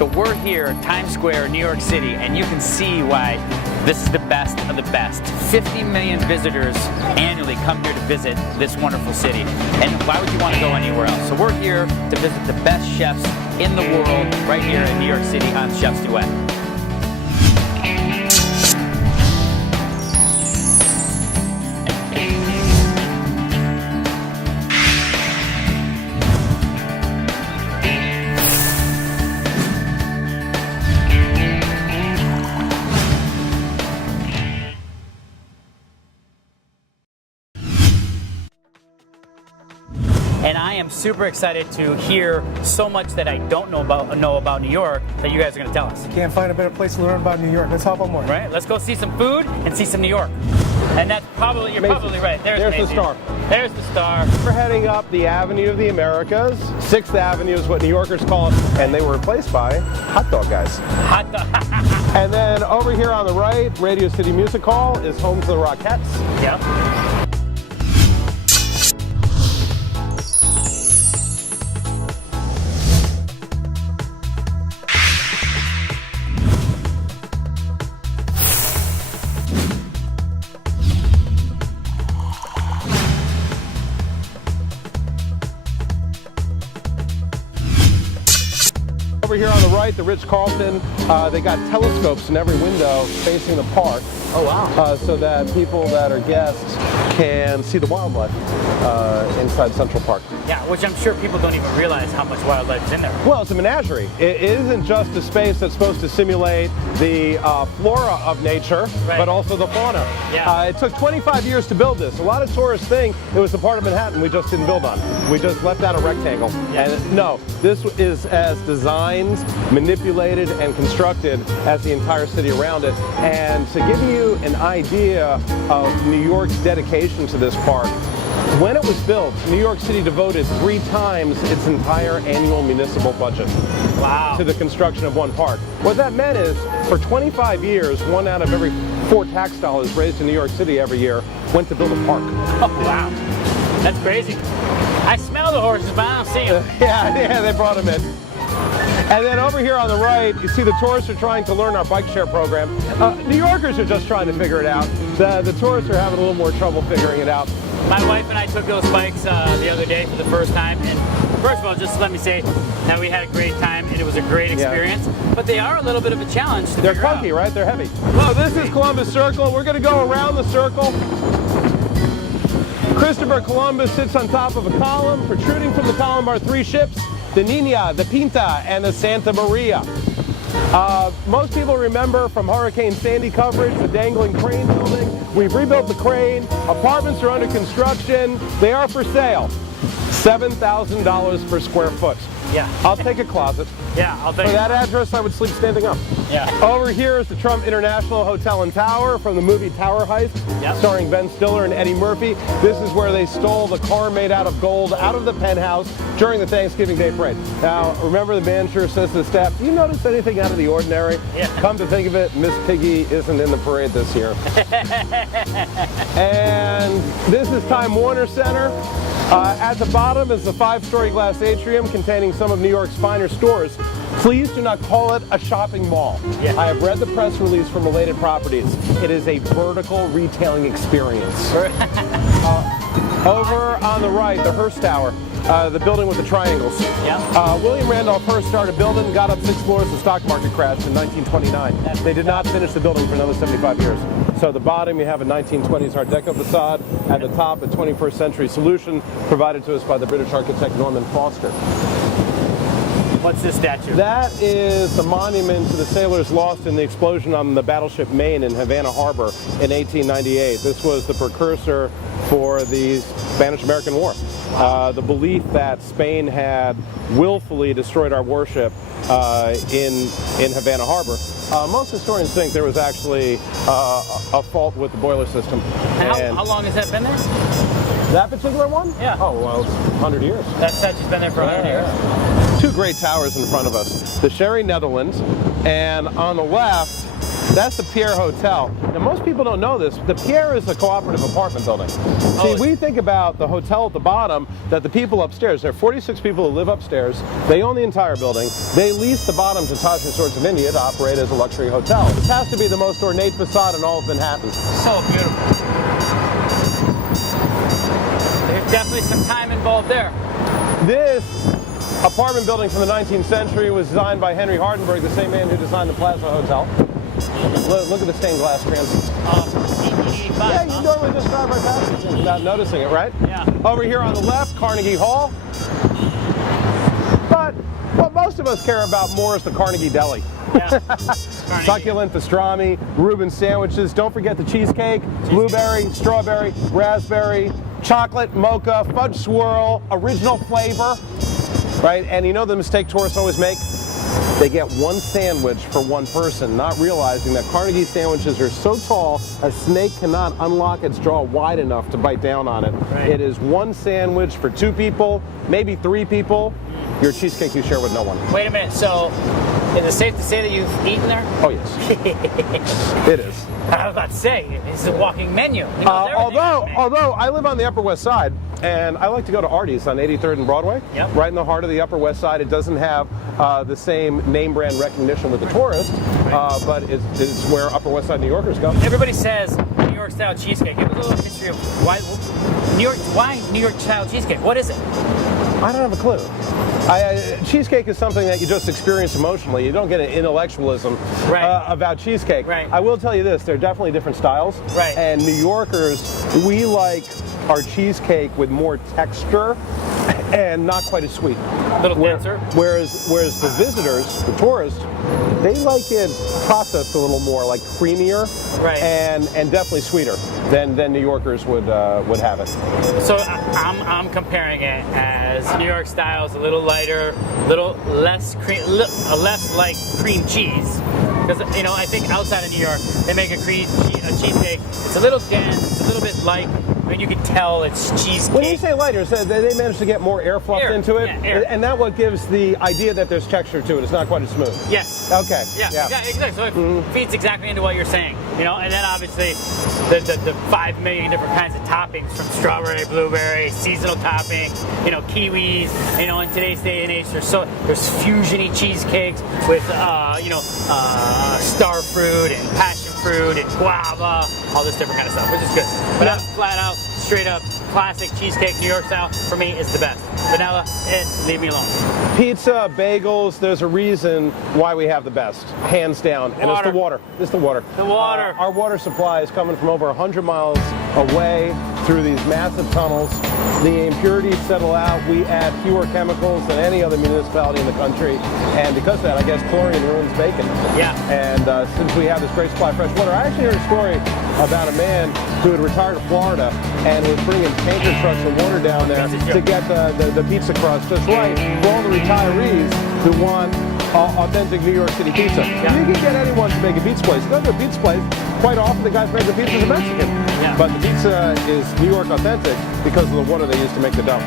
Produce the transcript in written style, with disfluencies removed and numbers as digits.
So we're here in Times Square, New York City, and you can see why this is the best of the best. 50 million visitors annually come here to visit this wonderful city. And why would you want to go anywhere else? So we're here to visit the best chefs in the world right here in New York City on Chef's Duet. And I am super excited to hear so much that I don't know about New York that you guys are going to tell us. Can't find a better place to learn about New York. Let's hop on board. Right? Let's go see some food and see some New York. And that's probably, you're probably right. There's the star. There's the star. We're heading up the Avenue of the Americas. 6th Avenue is what New Yorkers call it, and they were replaced by hot dog guys. Hot dog. And then over here on the right, Radio City Music Hall is home to the Rockettes. Yeah. Over here on the right, the Ritz-Carlton, they got telescopes in every window facing the park. Oh, wow. So that people that are guests can see the wildlife inside Central Park. Yeah, which I'm sure people don't even realize how much wildlife is in there. Well, it's a menagerie. It isn't just a space that's supposed to simulate the flora of nature, right, but also the fauna. Yeah. It took 25 years to build this. A lot of tourists think it was the part of Manhattan we just didn't build on. We just left out a rectangle. Yeah. And no, this is as designed, manipulated, and constructed as the entire city around it. And to give you an idea of New York's dedication to this park, when it was built, New York City devoted 3 times its entire annual municipal budget to the construction of one park. What that meant is, for 25 years, 1 out of every 4 tax dollars raised in New York City every year went to build a park. Oh, wow. That's crazy. I smell the horses, but I don't see them. Yeah, they brought them in. And then over here on the right, you see the tourists are trying to learn our bike share program. New Yorkers are just trying to figure it out. The tourists are having a little more trouble figuring it out. My wife and I took those bikes the other day for the first time, and first of all, just let me say that we had a great time and it was a great experience, but they are a little bit of a challenge to They're figure out. clunky, right? They're heavy. Well, this is Columbus Circle. We're going to go around the circle. Christopher Columbus sits on top of a column. Protruding from the column are 3 ships, the Nina, the Pinta, and the Santa Maria. Most people remember from Hurricane Sandy coverage the dangling crane building. We've rebuilt the crane. Apartments are under construction. They are for sale. $7,000 per square foot. Yeah. I'll take a closet. Yeah, I'll take For that address, I would sleep standing up. Yeah. Over here is the Trump International Hotel and Tower from the movie Tower Heist, starring Ben Stiller and Eddie Murphy. This is where they stole the car made out of gold out of the penthouse during the Thanksgiving Day parade. Now, remember the manager says to the staff, do you notice anything out of the ordinary? Yeah. Come to think of it, Miss Piggy isn't in the parade this year. And this is Time Warner Center. At the bottom is the 5-story glass atrium containing some of New York's finer stores. Please do not call it a shopping mall. Yeah. I have read the press release from Related Properties. It is a vertical retailing experience. Over on the right, the Hearst Tower, the building with the triangles. Yeah. William Randolph Hearst started building, got up 6 floors, the stock market crashed in 1929. They did not finish the building for another 75 years. So at the bottom you have a 1920s Art Deco facade. At the top, a 21st century solution provided to us by the British architect Norman Foster. What's this statue? That is the monument to the sailors lost in the explosion on the battleship Maine in Havana Harbor in 1898. This was the precursor for the Spanish-American War. The belief that Spain had willfully destroyed our warship in Havana Harbor. Most historians think there was actually a fault with the boiler system. And how long has that been there? That particular one? Yeah. Oh, well, it's 100 years. That statue's been there for 100 years. 2 great towers in front of us. The Sherry Netherlands, and on the left That's the Pierre Hotel. Now, most people don't know this. The Pierre is a cooperative apartment building. See, we think about the hotel at the bottom, that the people upstairs, there are 46 people who live upstairs. They own the entire building. They lease the bottom to Taj Resorts of India to operate as a luxury hotel. This has to be the most ornate facade in all of Manhattan. So beautiful. There's definitely some time involved there. This apartment building from the 19th century was designed by Henry Hardenberg, the same man who designed the Plaza Hotel. Look at the stained glass transom. 1885. Yeah, you normally just drive right past these things without noticing it, right? Yeah. Over here on the left, Carnegie Hall. But what most of us care about more is the Carnegie Deli. Yeah. Succulent pastrami, Reuben sandwiches. Don't forget the cheesecake, blueberry, strawberry, raspberry, chocolate, mocha, fudge swirl, original flavor. Right? And you know the mistake tourists always make? They get one sandwich for one person, not realizing that Carnegie sandwiches are so tall, a snake cannot unlock its jaw wide enough to bite down on it. Right. It is one sandwich for 2 people, maybe 3 people. Your cheesecake you share with no one. Wait a minute, so is it safe to say that you've eaten there? Oh, yes. It is. I was about to say, it's a walking menu. It knows everything. Although I live on the Upper West Side, and I like to go to Artie's on 83rd and Broadway, Yep. right in the heart of the Upper West Side. It doesn't have the same name brand recognition with the tourist, but it's where Upper West Side New Yorkers go. Everybody says New York style cheesecake. Give us a little history of why New York style cheesecake? What is it? I don't have a clue. Cheesecake is something that you just experience emotionally. You don't get an intellectualism about cheesecake. Right. I will tell you this, there are definitely different styles. Right. And New Yorkers, we like our cheesecake with more texture and not quite as sweet. A little denser. Whereas the visitors, the tourists, they like it processed a little more, like creamier, Right. and definitely sweeter than New Yorkers would have it. So I'm comparing it as New York style is a little lighter, little less less like cream cheese. Because I think outside of New York they make a cheesecake. It's a little dense. It's a little bit light. I mean, you can tell it's cheesecake. When you say lighter, so they managed to get more air fluffed into it, and that what gives the idea that there's texture to it. It's not quite as smooth. Yes. Okay. Yeah. Exactly. So it feeds exactly into what you're saying. And then obviously the 5 million different kinds of toppings, from strawberry, blueberry, seasonal topping, kiwis. In today's day and age, there's fusiony cheesecakes with star fruit and passion fruit and guava, all this different kind of stuff, which is good. But I'm flat out, straight up, classic cheesecake, New York style, for me is the best. Vanilla, leave me alone. Pizza, bagels, there's a reason why we have the best, hands down, and it's the water. It's the water. The water. Our water supply is coming from over 100 miles away through these massive tunnels. The impurities settle out. We add fewer chemicals than any other municipality in the country, and because of that, I guess chlorine ruins bacon. Yeah. And since we have this great supply of fresh water, I actually heard a story about a man who had retired to Florida and was bringing tanker trucks of water down there to get the pizza crust just right for all the retirees who want authentic New York City pizza. Yeah. You can get anyone to make a pizza place. Go to a pizza place, quite often the guys making the pizza is a Mexican. Yeah. But the pizza is New York authentic because of the water they use to make the dough.